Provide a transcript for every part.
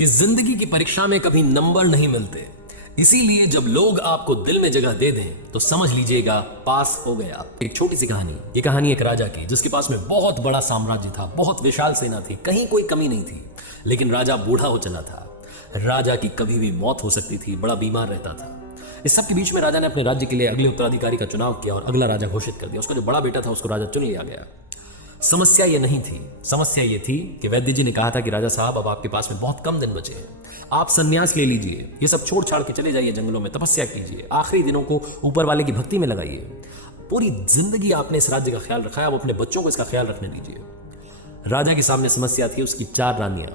कि जिंदगी की परीक्षा में कभी नंबर नहीं मिलते, इसीलिए जब लोग आपको दिल में जगह दे दें तो समझ लीजिएगा पास हो गया। एक छोटी सी कहानी, ये कहानी एक राजा की जिसके पास में बहुत बड़ा साम्राज्य था, बहुत विशाल सेना थी, कहीं कोई कमी नहीं थी। लेकिन राजा बूढ़ा हो चला था, राजा की कभी भी मौत हो सकती थी, बड़ा बीमार रहता था। इस सब के बीच में राजा ने अपने राज्य के लिए अगले उत्तराधिकारी का चुनाव किया और अगला राजा घोषित कर दिया। उसका जो बड़ा बेटा था उसको राजा चुन लिया गया। समस्या ये नहीं थी, समस्या ये थी कि वैद्य जी ने कहा था कि राजा साहब अब आपके पास में बहुत कम दिन बचे हैं, आप संन्यास ले लीजिए, ये सब छोड़ छाड़ के चले जाइए जंगलों में, तपस्या कीजिए, आखिरी दिनों को ऊपर वाले की भक्ति में लगाइए। पूरी जिंदगी आपने इस राज्य का ख्याल रखा है, अब अपने बच्चों को इसका ख्याल रखने दीजिए। राजा के सामने समस्या थी उसकी 4 रानियां।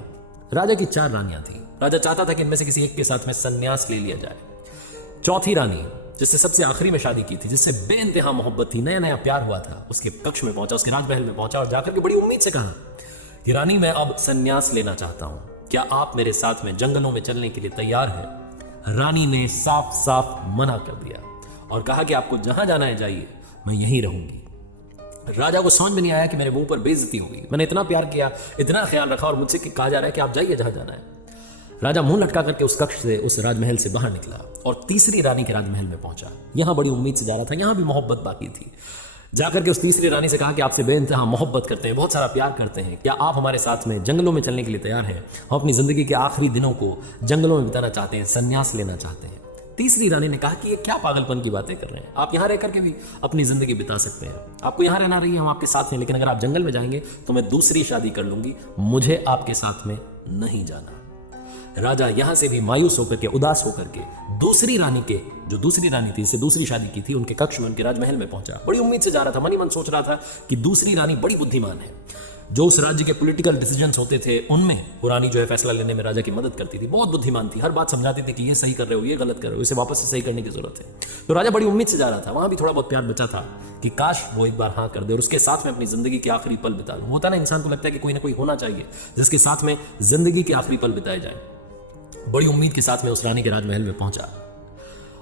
राजा की 4 रानियां थी। राजा चाहता था कि इनमें से किसी एक के साथ में संन्यास ले लिया जाए। चौथी रानी, जिससे सबसे आखिरी में शादी की थी, जिससे बेइंतहा मोहब्बत थी, नया नया प्यार हुआ था, उसके कक्ष में पहुंचा, उसके राजमहल में पहुंचा और जाकर के बड़ी उम्मीद से कहा कि रानी मैं अब संन्यास लेना चाहता हूं, क्या आप मेरे साथ में जंगलों में चलने के लिए तैयार हैं? रानी ने साफ साफ मना कर दिया और कहा कि आपको जहां जाना है जाइए, मैं यहीं रहूंगी। राजा को समझ में नहीं आया कि मेरे मुंह पर बेइज्जती हो गई, मैंने इतना प्यार किया, इतना ख्याल रखा और मुझसे कहा जा रहा है कि आप जाइए जहां जाना है। राजा मुंह लटका करके उस कक्ष से, उस राजमहल से बाहर निकला और तीसरी रानी के राजमहल में पहुंचा। यहां बड़ी उम्मीद से जा रहा था, यहां भी मोहब्बत बाकी थी। जाकर के उस तीसरी रानी से कहा कि आपसे बेइंतहा मोहब्बत करते हैं, बहुत सारा प्यार करते हैं, क्या आप हमारे साथ में जंगलों में चलने के लिए तैयार हैं? हम अपनी जिंदगी के आखिरी दिनों को जंगलों में बिताना चाहते हैं, संन्यास लेना चाहते हैं। तीसरी रानी ने कहा कि ये क्या पागलपन की बातें कर रहे हैं, आप यहाँ रह करके भी अपनी जिंदगी बिता सकते हैं, आपको यहाँ रहना रही है, हम आपके साथ हैं, लेकिन अगर आप जंगल में जाएंगे तो मैं दूसरी शादी कर लूंगी, मुझे आपके साथ में नहीं जाना। राजा यहां से भी मायूस होकर के, उदास होकर के, दूसरी रानी के, जो दूसरी रानी थी, इससे दूसरी शादी की थी, उनके कक्ष में, उनके राजमहल में पहुंचा। बड़ी उम्मीद से जा रहा था, मन ही मन सोच रहा था कि दूसरी रानी बड़ी बुद्धिमान है, जो उस राज्य के पॉलिटिकल डिसीजंस होते थे उनमें वो रानी जो है फैसला लेने में राजा की मदद करती थी, बहुत बुद्धिमान थी, हर बात समझाती थी कि ये सही कर रहे हो, ये गलत कर रहे हो, इसे वापस से सही करने की जरूरत है। तो राजा बड़ी उम्मीद से जा रहा था, वहां भी थोड़ा बहुत प्यार बचा था कि काश वो एक बार हाँ कर दे और उसके साथ में अपनी जिंदगी के आखिरी पल बिता लूं। होता ना, इंसान को लगता है कि कोई ना कोई होना चाहिए जिसके साथ में जिंदगी के आखिरी पल बिताए जाए। बड़ी उम्मीद के साथ में उस रानी के राजमहल में पहुंचा।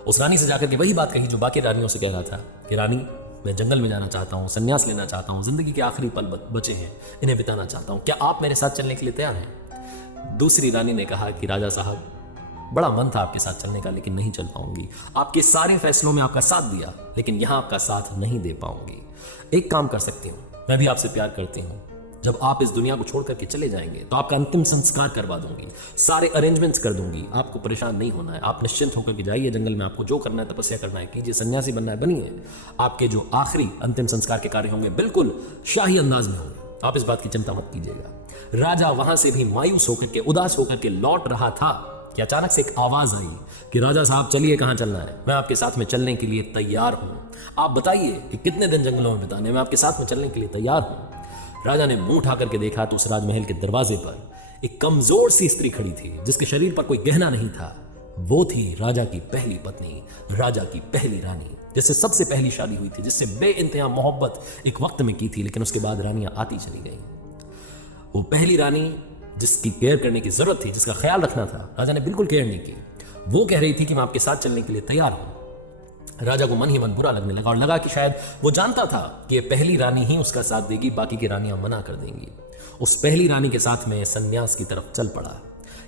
उस रानी से जाकर के वही बात कही जो बाकी रानियों से कह रहा था कि रानी मैं जंगल में जाना चाहता हूं, संन्यास लेना चाहता हूं, जिंदगी के आखिरी पल बचे हैं, इन्हें बिताना चाहता हूं, क्या आप मेरे साथ चलने के लिए तैयार हैं? दूसरी रानी ने कहा कि राजा साहब बड़ा मन था आपके साथ चलने का, लेकिन नहीं चल पाऊंगी, आपके सारे फैसलों में आपका साथ दिया, लेकिन यहां आपका साथ नहीं दे पाऊंगी। एक काम कर सकती हूं, मैं भी आपसे प्यार करती हूं, जब आप इस दुनिया को छोड़ करके चले जाएंगे तो आपका अंतिम संस्कार करवा दूंगी, सारे अरेंजमेंट्स कर दूंगी, आपको परेशान नहीं होना है, आप निश्चिंत होकर के जाइए जंगल में, आपको जो करना है, तपस्या करना है कीजिए, सन्यासी बनना है बनिए, आपके जो आखिरी अंतिम संस्कार के कार्य होंगे बिल्कुल शाही अंदाज में होंगे, आप इस बात की चिंता मत कीजिएगा। राजा वहां से भी मायूस होकर के, उदास होकर के लौट रहा था कि अचानक से एक आवाज आई कि राजा साहब चलिए, कहां चलना है? मैं आपके साथ में चलने के लिए तैयार हूं, आप बताइए कि कितने दिन जंगलों में बिताने, मैं आपके साथ में चलने के लिए तैयार हूं। राजा ने मुंह उठा करके देखा तो उस राजमहल के दरवाजे पर एक कमजोर सी स्त्री खड़ी थी जिसके शरीर पर कोई गहना नहीं था। वो थी राजा की पहली पत्नी, राजा की पहली रानी, जिससे सबसे पहली शादी हुई थी, जिससे बेइंतहा मोहब्बत एक वक्त में की थी, लेकिन उसके बाद रानियां आती चली गईं। वो पहली रानी जिसकी केयर करने की जरूरत थी, जिसका ख्याल रखना था, राजा ने बिल्कुल केयर नहीं की। वो कह रही थी कि मैं आपके साथ चलने के लिए तैयार हूं। राजा को मन ही मन बुरा लगने लगा और लगा कि शायद वो जानता था कि ये पहली रानी ही उसका साथ देगी, बाकी की रानियां मना कर देंगी। उस पहली रानी के साथ में संन्यास की तरफ चल पड़ा।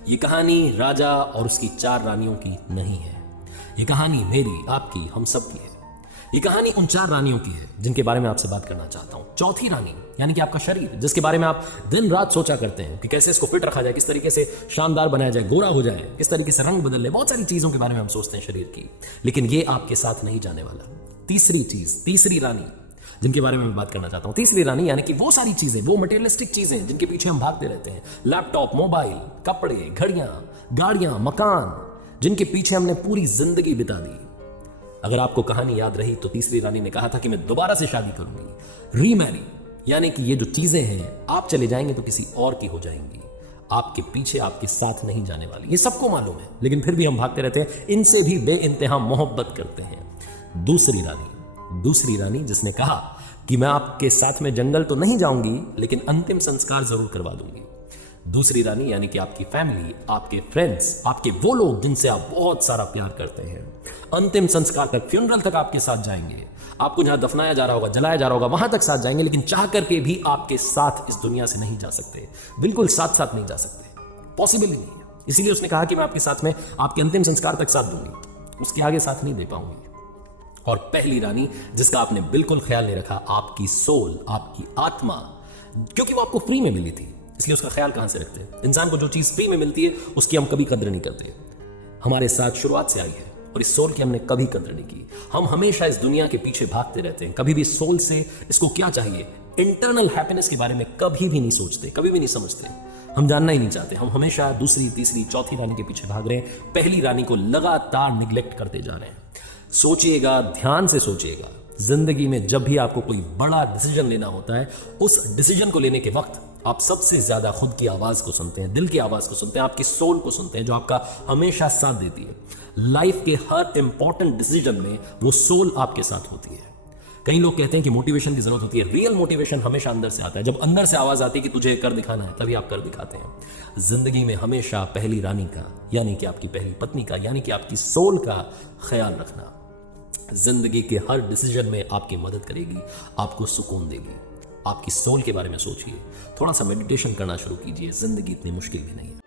ये कहानी राजा और उसकी 4 रानियों की नहीं है, ये कहानी मेरी, आपकी, हम सब की है। ये कहानी उन 4 रानियों की है जिनके बारे में आपसे बात करना चाहता हूं। चौथी रानी यानी कि आपका शरीर, जिसके बारे में आप दिन रात सोचा करते हैं कि कैसे इसको फिट रखा जाए, किस तरीके से शानदार बनाया जाए, गोरा हो जाए, किस तरीके से रंग बदल ले, बहुत सारी चीजों के बारे में हम सोचते हैं शरीर की, लेकिन ये आपके साथ नहीं जाने वाला। तीसरी चीज, तीसरी रानी जिनके बारे में मैं बात करना चाहता हूं, तीसरी रानी यानी कि वो सारी चीजें, वो मटेरियलिस्टिक चीजें जिनके पीछे हम भागते रहते हैं, लैपटॉप, मोबाइल, कपड़े, घड़ियां, गाड़ियां, मकान, जिनके पीछे हमने पूरी जिंदगी बिता दी। अगर आपको कहानी याद रही तो तीसरी रानी ने कहा था कि मैं दोबारा से शादी करूंगी, रीमैरी, यानी कि ये जो चीजें हैं, आप चले जाएंगे तो किसी और की हो जाएंगी, आपके पीछे, आपके साथ नहीं जाने वाली। ये सबको मालूम है, लेकिन फिर भी हम भागते रहते हैं, इनसे भी बेइंतहा मोहब्बत करते हैं। दूसरी रानी जिसने कहा कि मैं आपके साथ में जंगल तो नहीं जाऊंगी, लेकिन अंतिम संस्कार जरूर करवा दूंगी। दूसरी रानी यानी कि आपकी फैमिली, आपके फ्रेंड्स, आपके वो लोग जिनसे आप बहुत सारा प्यार करते हैं, अंतिम संस्कार तक, फ्यूनरल तक आपके साथ जाएंगे, आपको जहां दफनाया जा रहा होगा, जलाया जा रहा होगा, वहां तक साथ जाएंगे, लेकिन चाह करके भी आपके साथ इस दुनिया से नहीं जा सकते, बिल्कुल साथ साथ नहीं जा सकते, पॉसिबल ही नहीं है। इसीलिए उसने कहा कि मैं आपके साथ में आपके अंतिम संस्कार तक साथ दूंगी, उसके आगे साथ नहीं दे पाऊंगी। और पहली रानी जिसका आपने बिल्कुल ख्याल नहीं रखा, आपकी सोल, आपकी आत्मा, क्योंकि वो आपको फ्री में मिली थी, इसलिए उसका ख्याल कहां से रखते हैं। इंसान को जो चीज फ्री में मिलती है उसकी हम कभी कदर नहीं करते। हमारे साथ शुरुआत से आई है और इस सोल की हमने कभी कदर नहीं की। हम हमेशा इस दुनिया के पीछे भागते रहते हैं, कभी भी सोल से इसको क्या चाहिए, इंटरनल हैप्पीनेस के बारे में कभी भी नहीं सोचते, कभी भी नहीं समझते, हम जानना ही नहीं चाहते। हम हमेशा दूसरी, तीसरी, चौथी रानी के पीछे भाग रहे हैं, पहली रानी को लगातार निग्लेक्ट करते जा रहे हैं। सोचिएगा, ध्यान से सोचिएगा, जिंदगी में जब भी आपको कोई बड़ा डिसीजन लेना होता है, उस डिसीजन को लेने के वक्त आप सबसे ज्यादा खुद की आवाज को सुनते हैं, दिल की आवाज को सुनते हैं, आपकी सोल को सुनते हैं, जो आपका हमेशा साथ देती है। लाइफ के हर इंपॉर्टेंट डिसीजन में वो सोल आपके साथ होती है। कई लोग कहते हैं कि मोटिवेशन की जरूरत होती है, रियल मोटिवेशन हमेशा अंदर से आता है। जब अंदर से आवाज आती है कि तुझे कर दिखाना है, तभी आप कर दिखाते हैं। जिंदगी में हमेशा पहली रानी का, यानी कि आपकी पहली पत्नी का, यानी कि आपकी सोल का ख्याल रखना जिंदगी के हर डिसीजन में आपकी मदद करेगी, आपको सुकून देगी। आपकी सोल के बारे में सोचिए, थोड़ा सा मेडिटेशन करना शुरू कीजिए, जिंदगी इतनी मुश्किल भी नहीं है।